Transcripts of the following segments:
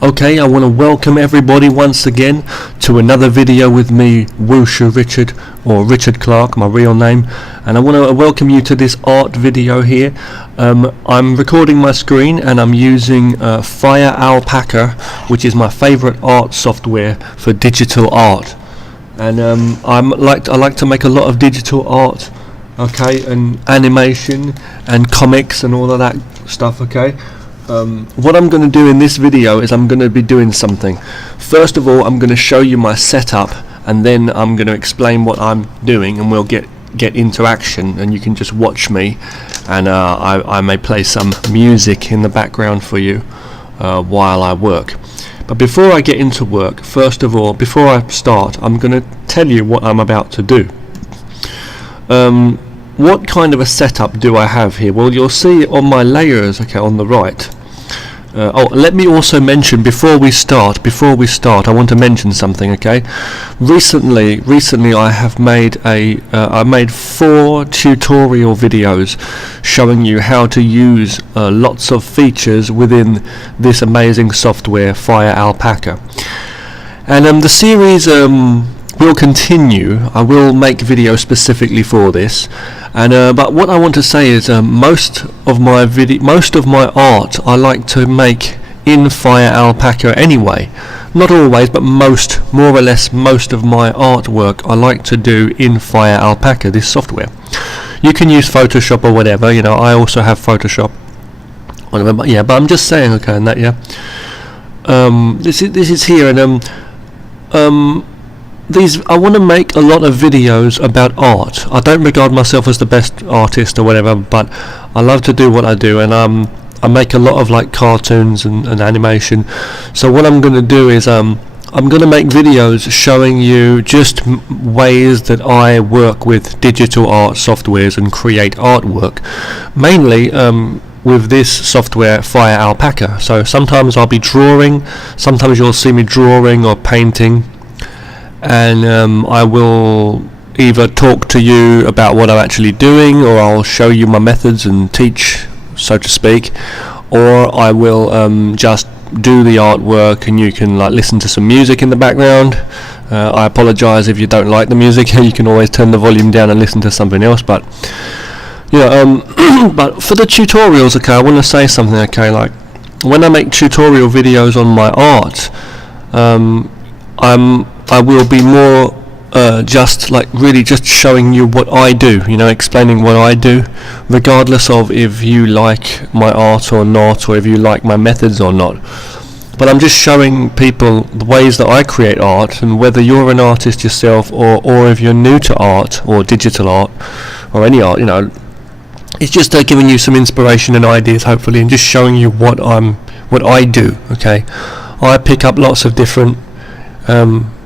Okay, I want to welcome everybody once again to another video with me, Wushu Richard, or Richard Clark, my real name, and I want to welcome you to this art video here. I'm recording my screen and I'm using Firealpaca, which is my favorite art software for digital art. And I like to make a lot of digital art, okay, and animation and comics and all of that stuff, okay. What I'm going to do in this video is I'm going to be doing something. First of all, I'm going to show you my setup, and then I'm going to explain what I'm doing, and we'll get into action, and you can just watch me, and I may play some music in the background for you while I work. But before I get into work, first of all, before I start, I'm going to tell you what I'm about to do. What kind of a setup do I have here? Well, you'll see on my layers, okay, on the right. Let me also mention before we start, I want to mention something, okay? Recently I have made I made 4 tutorial videos showing you how to use lots of features within this amazing software, Firealpaca. And the series will continue. I will make videos specifically for this, and but what I want to say is most of my art I like to make in Firealpaca anyway. Not always, but more or less most of my artwork I like to do in Firealpaca, this software. You can use Photoshop or whatever, you know. I also have Photoshop, whatever, but yeah, but I'm just saying, okay, and that, yeah. This is here, and I want to make a lot of videos about art. I don't regard myself as the best artist or whatever, but I love to do what I do, and I make a lot of like cartoons and animation. So what I'm going to do is I'm going to make videos showing you just ways that I work with digital art softwares and create artwork, mainly with this software, Firealpaca. So sometimes I'll be drawing, sometimes you'll see me drawing or painting, and I will either talk to you about what I'm actually doing, or I'll show you my methods and teach, so to speak, or I will just do the artwork and you can like listen to some music in the background. I apologize if you don't like the music. You can always turn the volume down and listen to something else, but yeah, but for the tutorials, okay, I want to say something, okay, like when I make tutorial videos on my art, I will be more just like really just showing you what I do, you know, explaining what I do, regardless of if you like my art or not, or if you like my methods or not. But I'm just showing people the ways that I create art, and whether you're an artist yourself or if you're new to art or digital art or any art, you know, it's just giving you some inspiration and ideas, hopefully, and just showing you what I do, okay? I pick up lots of different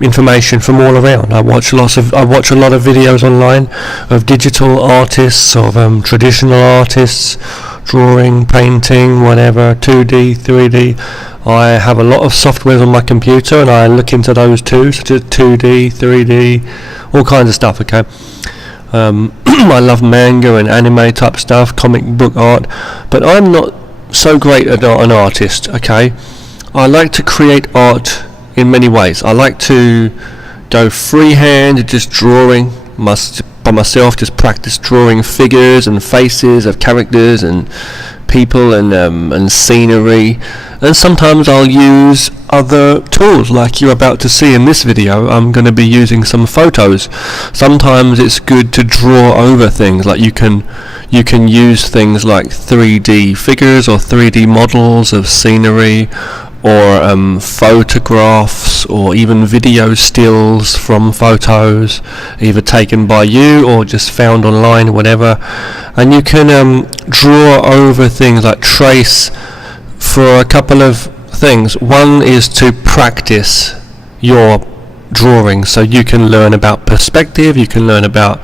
information from all around. I watch a lot of videos online of digital artists, of traditional artists, drawing, painting, whatever, 2D, 3D. I have a lot of softwares on my computer, and I look into those too, such as 2D, 3D, all kinds of stuff, okay. I love manga and anime type stuff, comic book art, but I'm not so great at an artist, okay. I like to create art in many ways. I like to go freehand, just drawing by myself, just practice drawing figures and faces of characters and people and scenery, and sometimes I'll use other tools like you're about to see in this video. I'm going to be using some photos. Sometimes it's good to draw over things, like you can use things like 3D figures or 3D models of scenery, or photographs, or even video stills from photos, either taken by you or just found online or whatever. And you can draw over things, like trace, for a couple of things. One is to practice your drawing, so you can learn about perspective, you can learn about,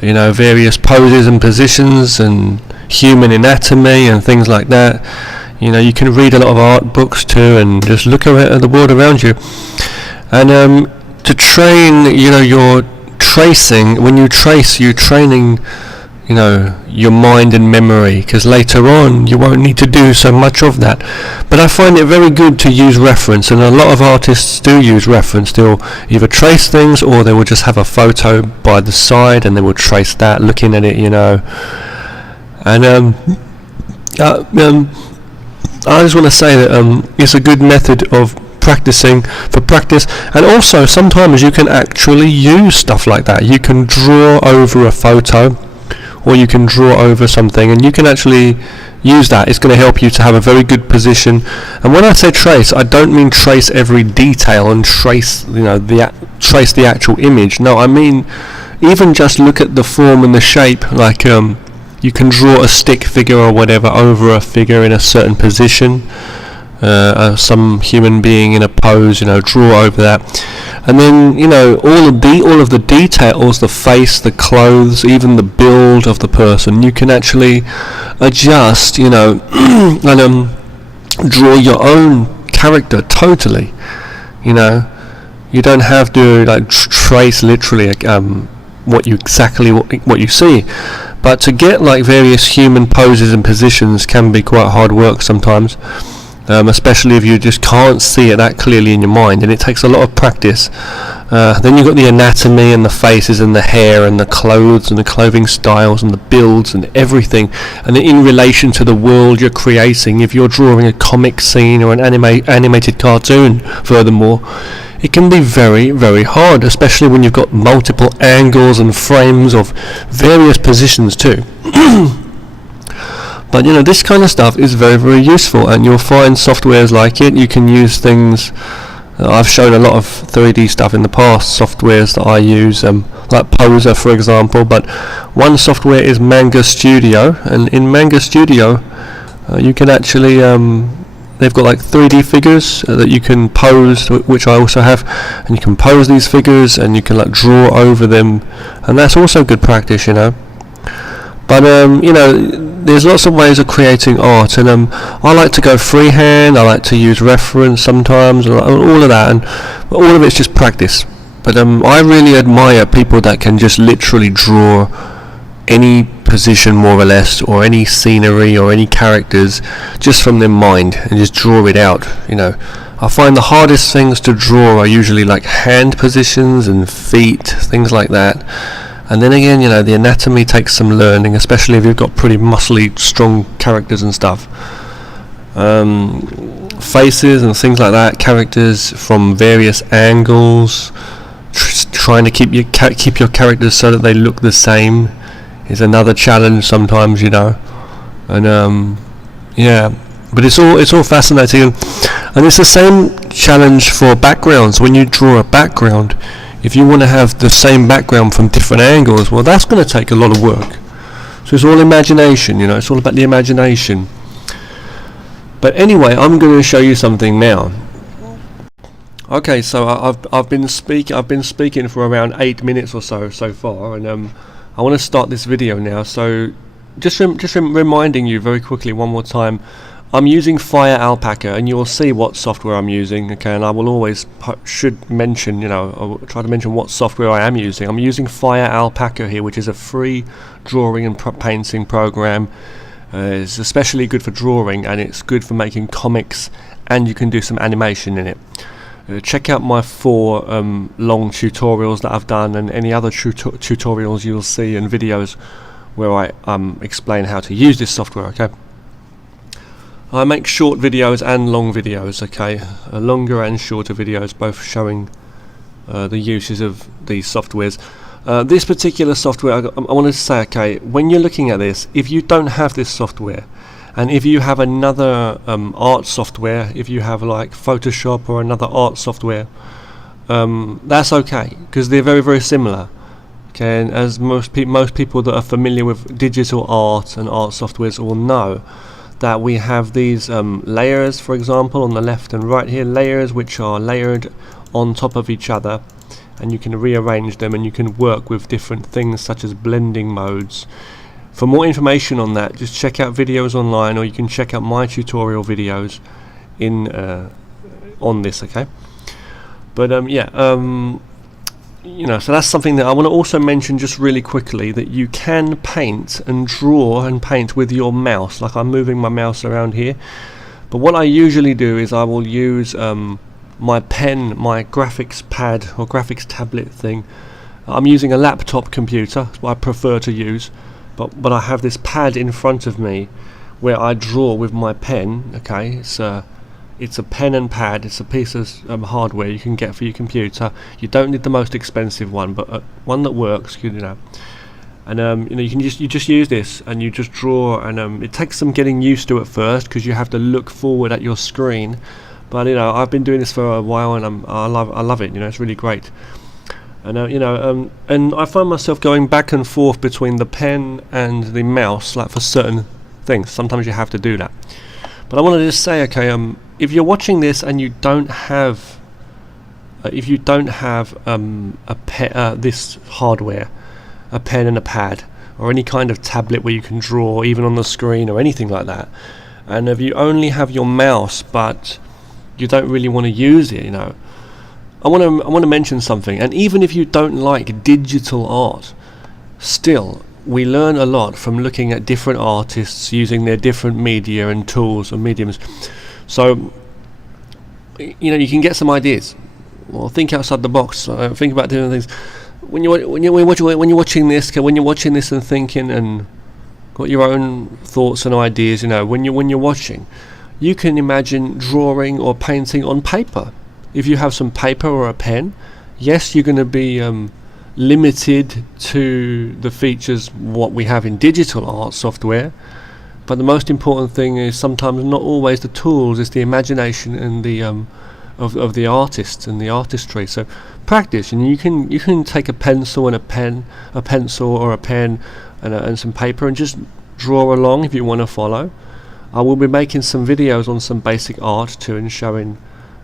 you know, various poses and positions and human anatomy and things like that. You know, you can read a lot of art books too, and just look at the world around you. And to train, you know, your tracing. When you trace, you're training you know, your mind and memory, because later on you won't need to do so much of that. But I find it very good to use reference, and a lot of artists do use reference. They'll either trace things, or they will just have a photo by the side and they will trace that, looking at it, you know. And I just want to say that it's a good method of practicing for practice, and also sometimes you can actually use stuff like that. You can draw over a photo, or you can draw over something, and you can actually use that. It's going to help you to have a very good position. And when I say trace, I don't mean trace every detail and trace, you know, trace the actual image. No, I mean even just look at the form and the shape. Like you can draw a stick figure or whatever over a figure in a certain position. Some human being in a pose, you know, draw over that, and then, you know, all of the details, the face, the clothes, even the build of the person, you can actually adjust, you know, and draw your own character totally. You know, you don't have to like trace literally what you see, but to get like various human poses and positions can be quite hard work sometimes. Especially if you just can't see it that clearly in your mind, and it takes a lot of practice. Then you've got the anatomy and the faces and the hair and the clothes and the clothing styles and the builds and everything, and in relation to the world you're creating. If you're drawing a comic scene or an animated cartoon, furthermore, it can be very, very hard, especially when you've got multiple angles and frames of various positions too. But you know, this kind of stuff is very, very useful, and you'll find softwares like it. You can use things. I've shown a lot of 3D stuff in the past, softwares that I use, like Poser for example, but one software is Manga Studio, and in Manga Studio you can actually they've got like 3D figures that you can pose, which I also have, and you can pose these figures and you can like draw over them, and that's also good practice, you know. But you know, there's lots of ways of creating art, and I like to go freehand. I like to use reference sometimes, and all of that, and all of it's just practice. But I really admire people that can just literally draw any position more or less, or any scenery or any characters just from their mind and just draw it out, you know. I find the hardest things to draw are usually like hand positions and feet, things like that. And then again, you know, the anatomy takes some learning, especially if you've got pretty muscly, strong characters and stuff. Faces and things like that, characters from various angles, trying to keep your characters so that they look the same is another challenge sometimes, you know. And yeah, but it's all fascinating, and it's the same challenge for backgrounds. When you draw a background, if you want to have the same background from different angles, well, that's going to take a lot of work. So it's all imagination, you know. It's all about the imagination. But anyway, I'm going to show you something now. Okay, so I've been speaking for around 8 minutes or so far, and I want to start this video now. So just reminding you very quickly one more time, I'm using Firealpaca, and you will see what software I'm using, okay, and I will always should mention, you know, I'll try to mention what software I am using. I'm using Firealpaca here, which is a free drawing and painting program. It's especially good for drawing, and it's good for making comics, and you can do some animation in it. Check out my 4 long tutorials that I've done, and any other tutorials you'll see and videos where I explain how to use this software, okay. I make short videos and long videos, okay, longer and shorter videos, both showing the uses of these softwares. This particular software, I wanted to say, okay, when you're looking at this, if you don't have this software, and if you have another art software, if you have like Photoshop or another art software, that's okay, because they're very, very similar. Okay, and as most people that are familiar with digital art and art softwares will know, that we have these layers, for example, on the left and right here, layers which are layered on top of each other, and you can rearrange them, and you can work with different things such as blending modes. For more information on that, just check out videos online, or you can check out my tutorial videos in on this, okay. But yeah, so that's something that I want to also mention just really quickly, that you can paint and draw and paint with your mouse. Like, I'm moving my mouse around here, but what I usually do is I will use my pen, my graphics pad or graphics tablet thing. I'm using a laptop computer, that's what I prefer to use, but I have this pad in front of me where I draw with my pen. Okay, it's a pen and pad. It's a piece of hardware you can get for your computer. You don't need the most expensive one, but one that works, and you just use this and you just draw, and it takes some getting used to at first because you have to look forward at your screen, but I've been doing this for a while, and I love it. It's really great. And and I find myself going back and forth between the pen and the mouse, like for certain things. Sometimes you have to do that. But I wanted to just say, okay, if you're watching this and you don't have, this hardware, a pen and a pad, or any kind of tablet where you can draw even on the screen or anything like that, and if you only have your mouse but you don't really want to use it, I want to mention something. And even if you don't like digital art, still we learn a lot from looking at different artists using their different media and tools and mediums. So you can get some ideas, or think outside the box. Think about doing things. When you're watching this and thinking and got your own thoughts and ideas, when you're watching, you can imagine drawing or painting on paper. If you have some paper or a pen, yes, you're going to be limited to the features what we have in digital art software, but the most important thing is sometimes not always the tools, it's the imagination and the of the artist and the artistry. So practice, and you can take a pencil and a pencil or a pen and some paper and just draw along if you want to follow. I will be making some videos on some basic art too, and showing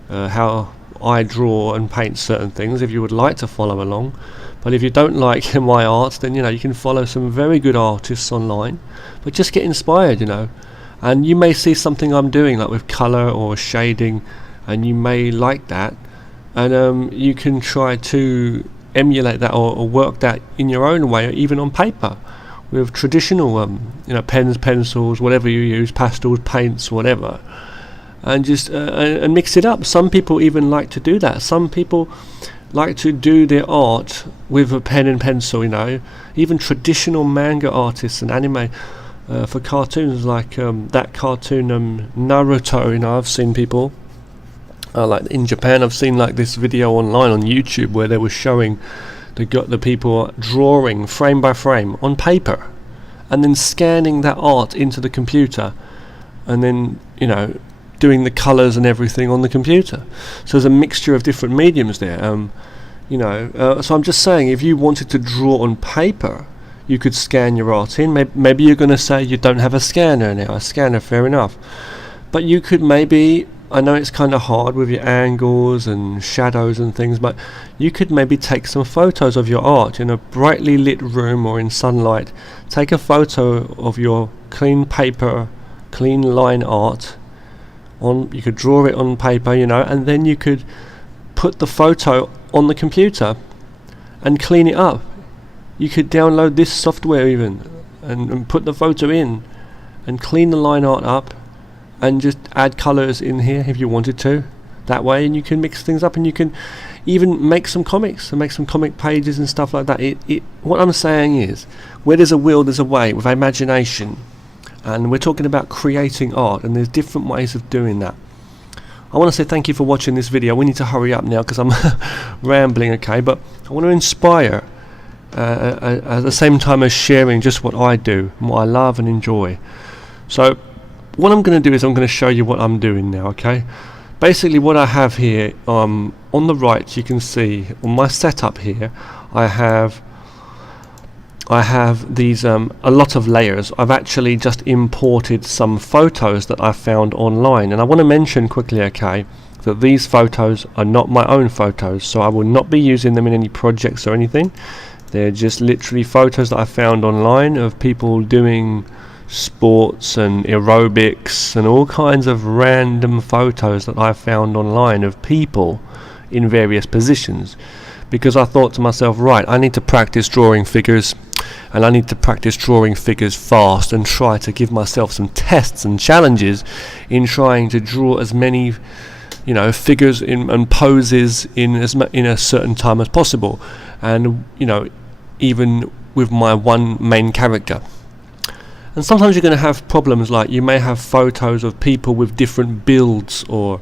how I draw and paint certain things if you would like to follow along. But if you don't like my art, then you can follow some very good artists online, but just get inspired, and you may see something I'm doing like with colour or shading, and you may like that, and you can try to emulate that or work that in your own way, or even on paper with traditional pens, pencils, whatever you use, pastels, paints, whatever, and just and mix it up. Some people even like to do that. Some people like to do their art with a pen and pencil, even traditional manga artists and anime for cartoons, like that cartoon Naruto. I've seen people like in Japan, I've seen like this video online on YouTube where they were showing the people drawing frame by frame on paper and then scanning that art into the computer, and then doing the colours and everything on the computer. So there's a mixture of different mediums there. So I'm just saying, if you wanted to draw on paper, you could scan your art in. Maybe you're going to say you don't have a scanner now. A scanner, fair enough. But you could maybe, I know it's kind of hard with your angles and shadows and things, but you could maybe take some photos of your art in a brightly lit room or in sunlight. Take a photo of your clean paper, clean line art. You could draw it on paper, and then you could put the photo on the computer and clean it up. You could download this software even and put the photo in and clean the line art up and just add colours in here if you wanted to that way, and you can mix things up, and you can even make some comics and make some comic pages and stuff like that. What I'm saying is, where there's a will, there's a way, with imagination. And we're talking about creating art, and there's different ways of doing that. I want to say thank you for watching this video. We need to hurry up now because I'm rambling, okay? But I want to inspire at the same time as sharing just what I do and what I love and enjoy. So what I'm going to do is I'm going to show you what I'm doing now, okay? Basically what I have here, on the right you can see on my setup here, I have these a lot of layers. I've actually just imported some photos that I found online, and I want to mention quickly, okay, that these photos are not my own photos, so I will not be using them in any projects or anything. They're just literally photos that I found online of people doing sports and aerobics and all kinds of random photos that I found online of people in various positions. because I thought to myself, right, I need to practice drawing figures, and I need to practice drawing figures fast and try to give myself some tests and challenges in trying to draw as many, you know, figures and poses in a certain time as possible, and, you know, even with my one main character. And sometimes you're going to have problems, like you may have photos of people with different builds, or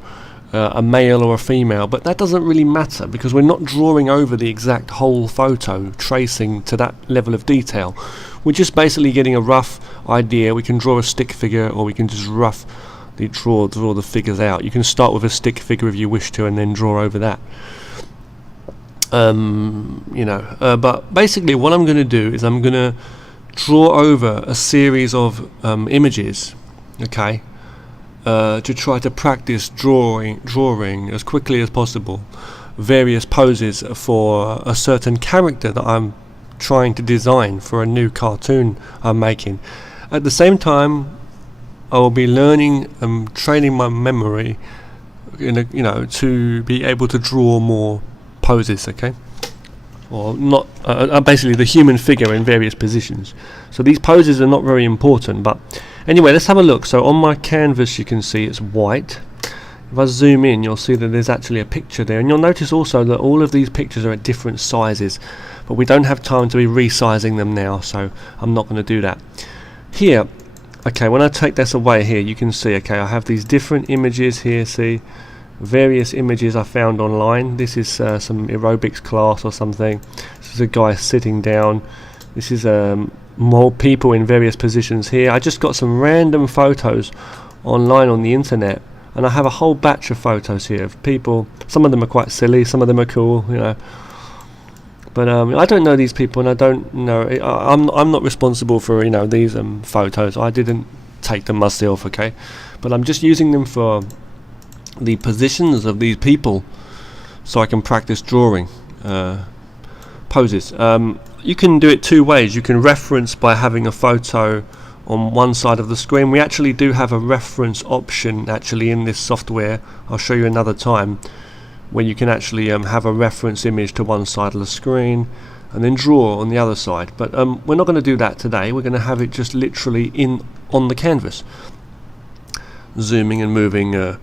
a male or a female, but that doesn't really matter because we're not drawing over the exact whole photo, tracing to that level of detail. We're just basically getting a rough idea. We can draw a stick figure, or we can just roughly draw the figures out. You can start with a stick figure if you wish to, and then draw over that. You know, but basically what I'm going to do is I'm going to draw over a series of images, okay, to try to practice drawing as quickly as possible various poses for a certain character that I'm trying to design for a new cartoon I'm making. At the same time, I will be learning and training my memory, you know, to be able to draw more poses, okay, or not, basically the human figure in various positions. So these poses are not very important, but anyway, let's have a look. So on my canvas you can see it's white. If I zoom in, you'll see that there's actually a picture there, and you'll notice also that all of these pictures are at different sizes, but we don't have time to be resizing them now, so I'm not going to do that. Here, okay, when I take this away here, you can see, okay, I have these different images here, see, various images I found online. This is some aerobics class or something. This is a guy sitting down. This is more people in various positions here. I just got some random photos online on the internet, and I have a whole batch of photos here of people. Some of them are quite silly, some of them are cool, you know, but I don't know these people, and I don't know, I'm not responsible for, you know, these photos. I didn't take them myself, okay, but I'm just using them for the positions of these people so I can practice drawing poses. You can do it two ways. You can reference by having a photo on one side of the screen. We actually do have a reference option actually in this software. I'll show you another time, where you can actually have a reference image to one side of the screen and then draw on the other side, but we're not going to do that today. We're going to have it just literally on the canvas, zooming and moving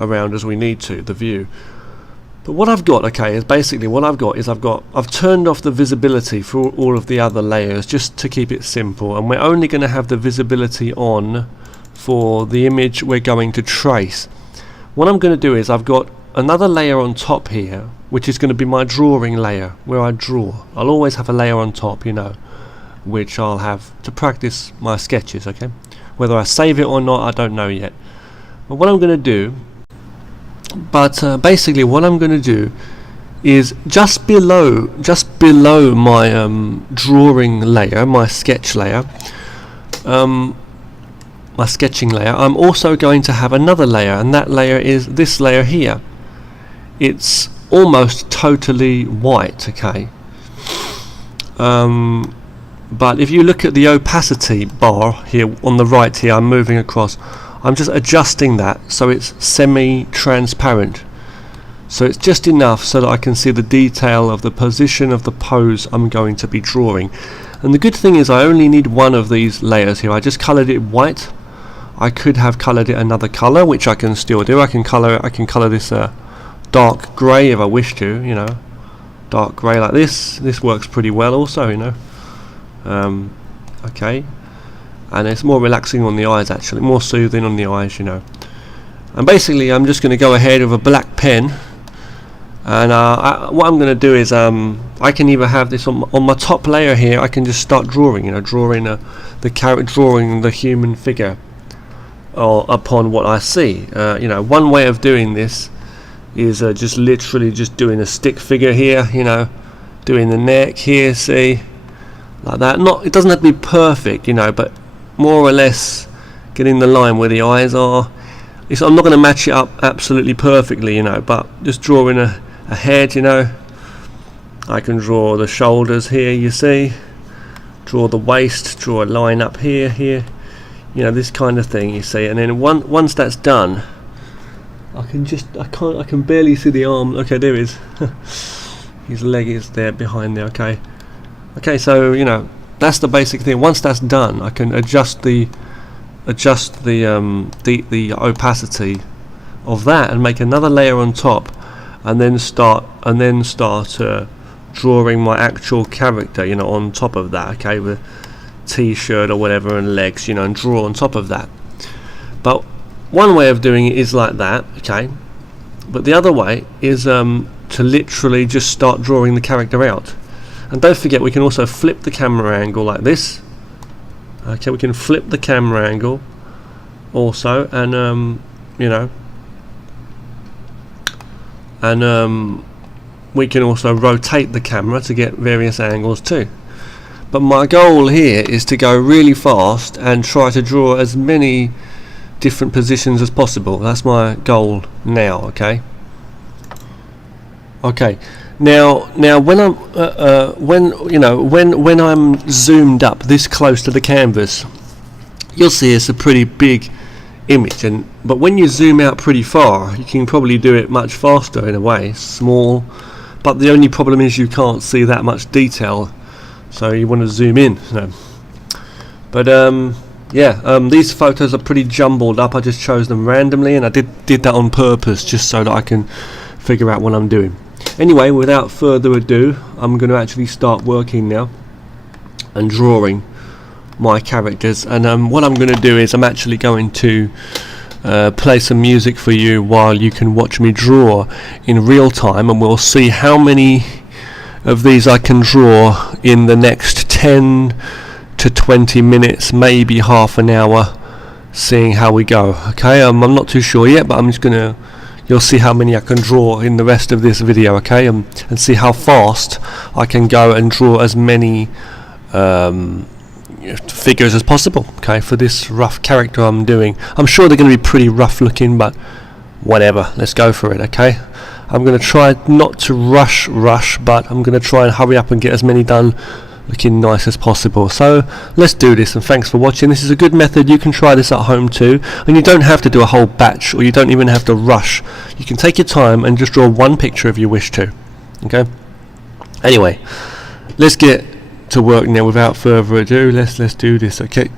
around as we need to, the view. But what I've got, okay, is basically what I've got is I've turned off the visibility for all of the other layers just to keep it simple, and we're only going to have the visibility on for the image we're going to trace. What I'm going to do is I've got another layer on top here, which is going to be my drawing layer, where I draw. I'll always have a layer on top, you know, which I'll have to practice my sketches, okay? Whether I save it or not, I don't know yet. But what I'm going to do, basically what I'm going to do is just below my drawing layer, my sketch layer, my sketching layer, I'm also going to have another layer, and that layer is this layer here. It's almost totally white, okay, but if you look at the opacity bar here on the right here, I'm moving across, I'm just adjusting that so it's semi-transparent, so it's just enough so that I can see the detail of the position of the pose I'm going to be drawing. And the good thing is I only need one of these layers here. I just coloured it white. I could have coloured it another colour, which I can still do. I can colour this dark grey if I wish to, you know, dark grey like this. This works pretty well also, you know. Okay, and it's more relaxing on the eyes, actually, more soothing on the eyes, you know. And basically I'm just going to go ahead with a black pen, and what I'm going to do is I can either have this on my top layer here. I can just start drawing, you know, drawing the human figure or upon what I see. You know, one way of doing this is just literally just doing a stick figure here, you know, doing the neck here, see, like that. It doesn't have to be perfect, you know, but more or less getting the line where the eyes are. I'm not going to match it up absolutely perfectly, you know, but just drawing a head, you know. I can draw the shoulders here, you see, draw the waist, draw a line up here, you know, this kind of thing, you see. And then once that's done, I can barely see the arm. Okay, there it is. His leg is there behind there. Okay, so you know, that's the basic thing. Once that's done, I can adjust the opacity of that and make another layer on top, and then start drawing my actual character, you know, on top of that. Okay, with t-shirt or whatever and legs, you know, and draw on top of that. But one way of doing it is like that. Okay, but the other way is to literally just start drawing the character out. And don't forget, we can also flip the camera angle like this. Okay, we can flip the camera angle also, and you know, and we can also rotate the camera to get various angles too. But my goal here is to go really fast and try to draw as many different positions as possible. That's my goal now. Okay. Now when I'm when I'm zoomed up this close to the canvas, you'll see it's a pretty big image, but when you zoom out pretty far, you can probably do it much faster in a way. Small, but the only problem is you can't see that much detail, so you want to zoom in. But these photos are pretty jumbled up. I just chose them randomly, and I did that on purpose just so that I can figure out what I'm doing. Anyway, without further ado, I'm going to actually start working now and drawing my characters. And what I'm going to do is I'm actually going to play some music for you while you can watch me draw in real time, and we'll see how many of these I can draw in the next 10 to 20 minutes, maybe half an hour, seeing how we go. Okay, I'm not too sure yet, but I'm just going to, you'll see how many I can draw in the rest of this video, okay, and see how fast I can go and draw as many figures as possible, okay, for this rough character I'm doing. I'm sure they're going to be pretty rough looking, but whatever, let's go for it. Okay, I'm going to try not to rush, but I'm going to try and hurry up and get as many done looking nice as possible. So let's do this, and thanks for watching. This is a good method. You can try this at home too, and you don't have to do a whole batch, or you don't even have to rush. You can take your time and just draw one picture if you wish to. Okay, anyway, let's get to work now. Without further ado, let's do this. Okay.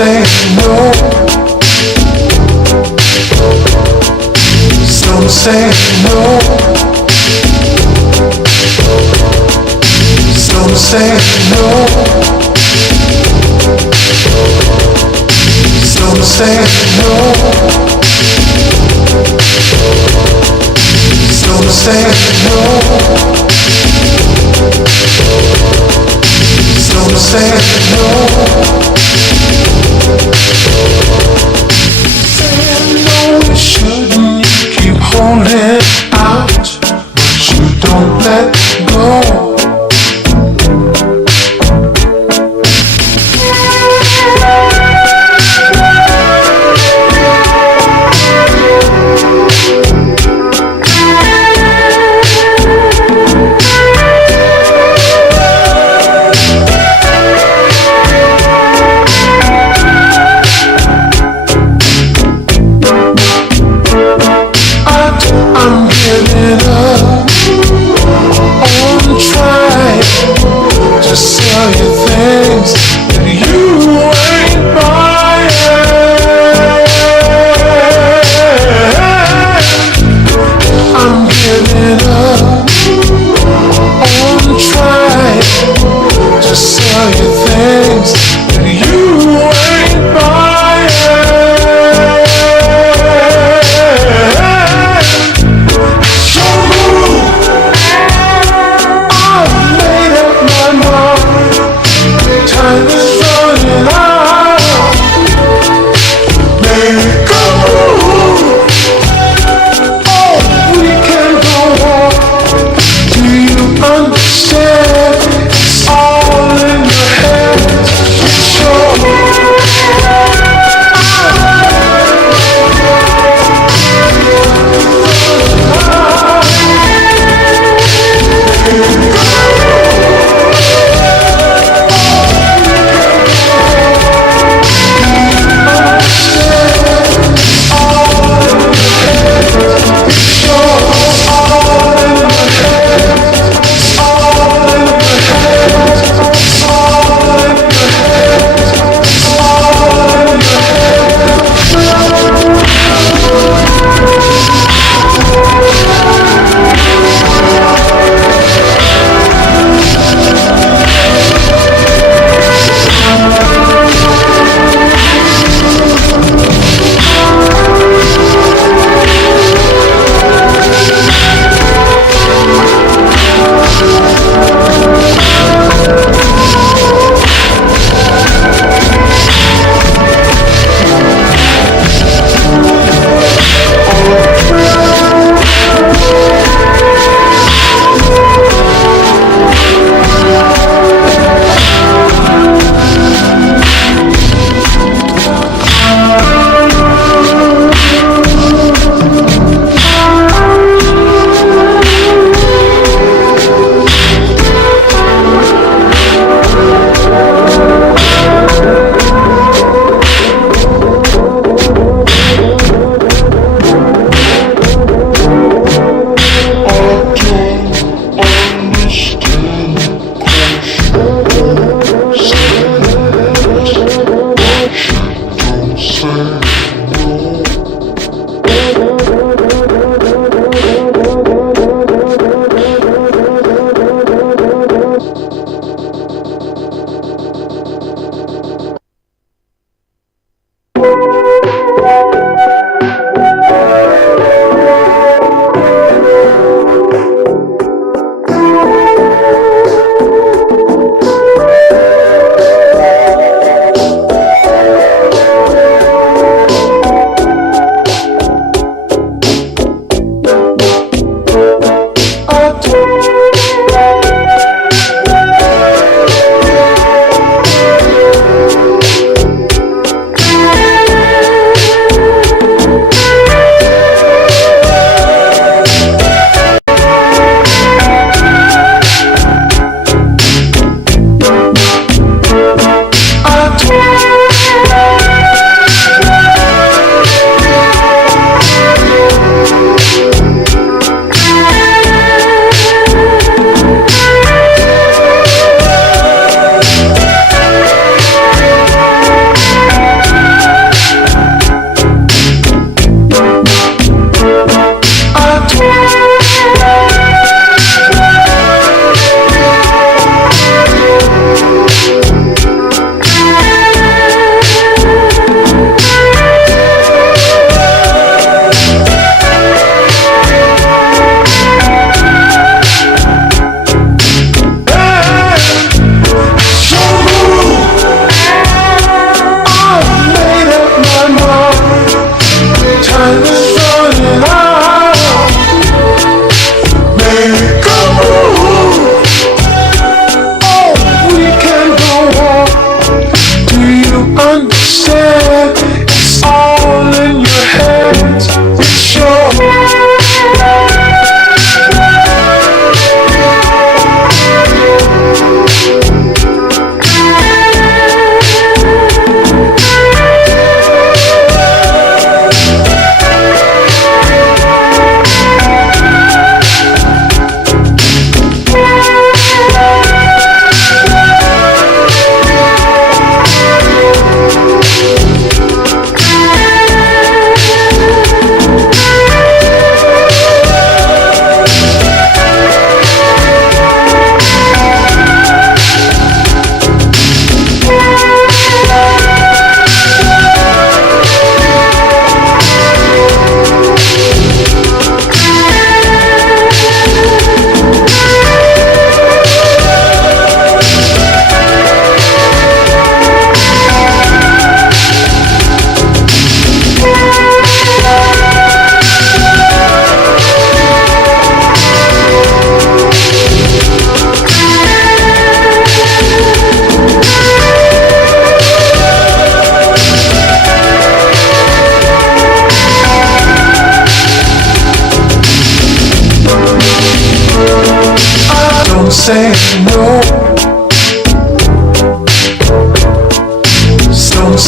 say no. Some say no. Some say no. Some say no. Some say no. Some say no. Saying no, you shouldn't. You keep holding out, but you don't let go. I'm giving up on trying to sell you things that you ain't buying. I'm giving up on trying to sell you things that you ain't buying. Time is running out. Make a move. Oh, we can go on. Do you understand? It's all in your head.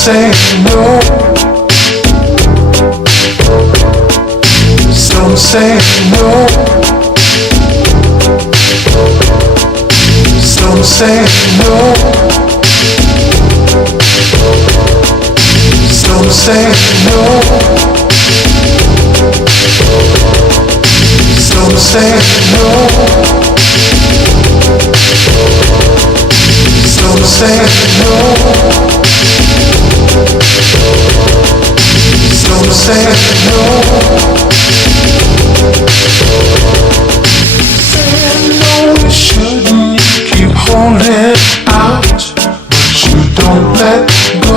say no. Some say no. Some say no. Some say no. Some say no. Some say no. Some say no. Saying no, you shouldn't. You keep holding out, but you don't let go.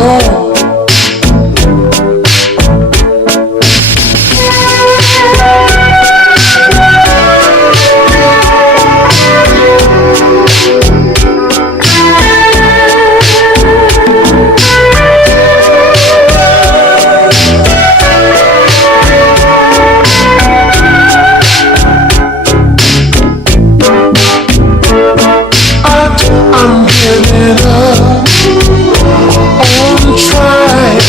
I'm giving up on trying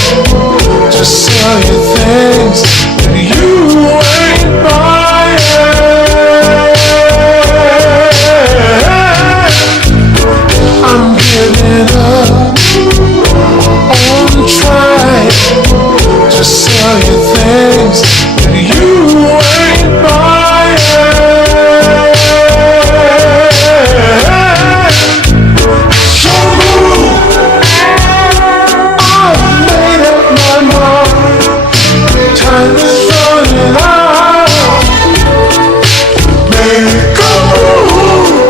to sell you things that you ain't buying. I'm giving up on trying to sell you things that you ain't buying. Time is running out. Make a move.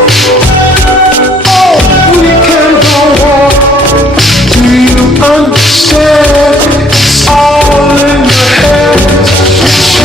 Oh, we can go on. Do you understand? It's all in your head. It's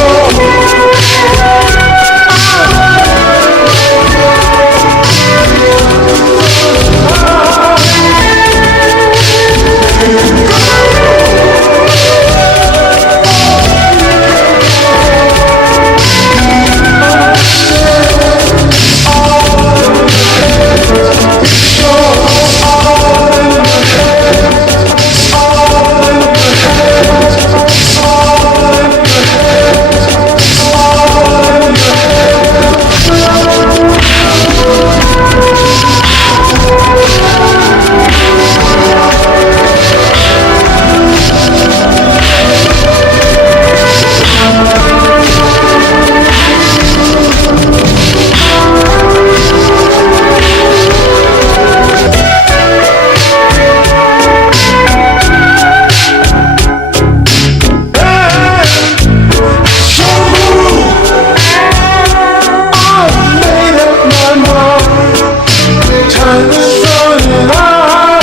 time is running out.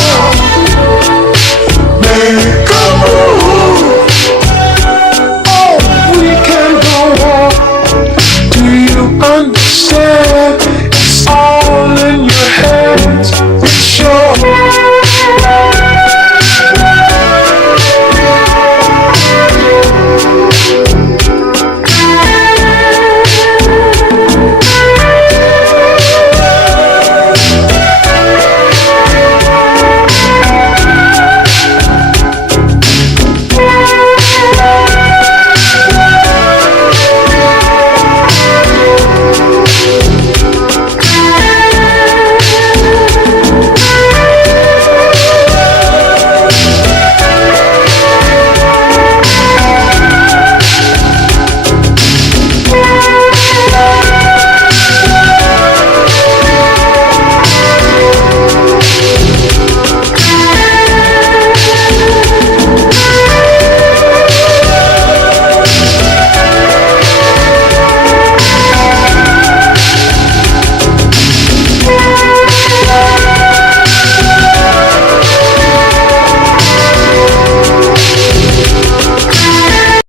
Make a move. Oh, we can go on. Do you understand? It's all in your head. It's your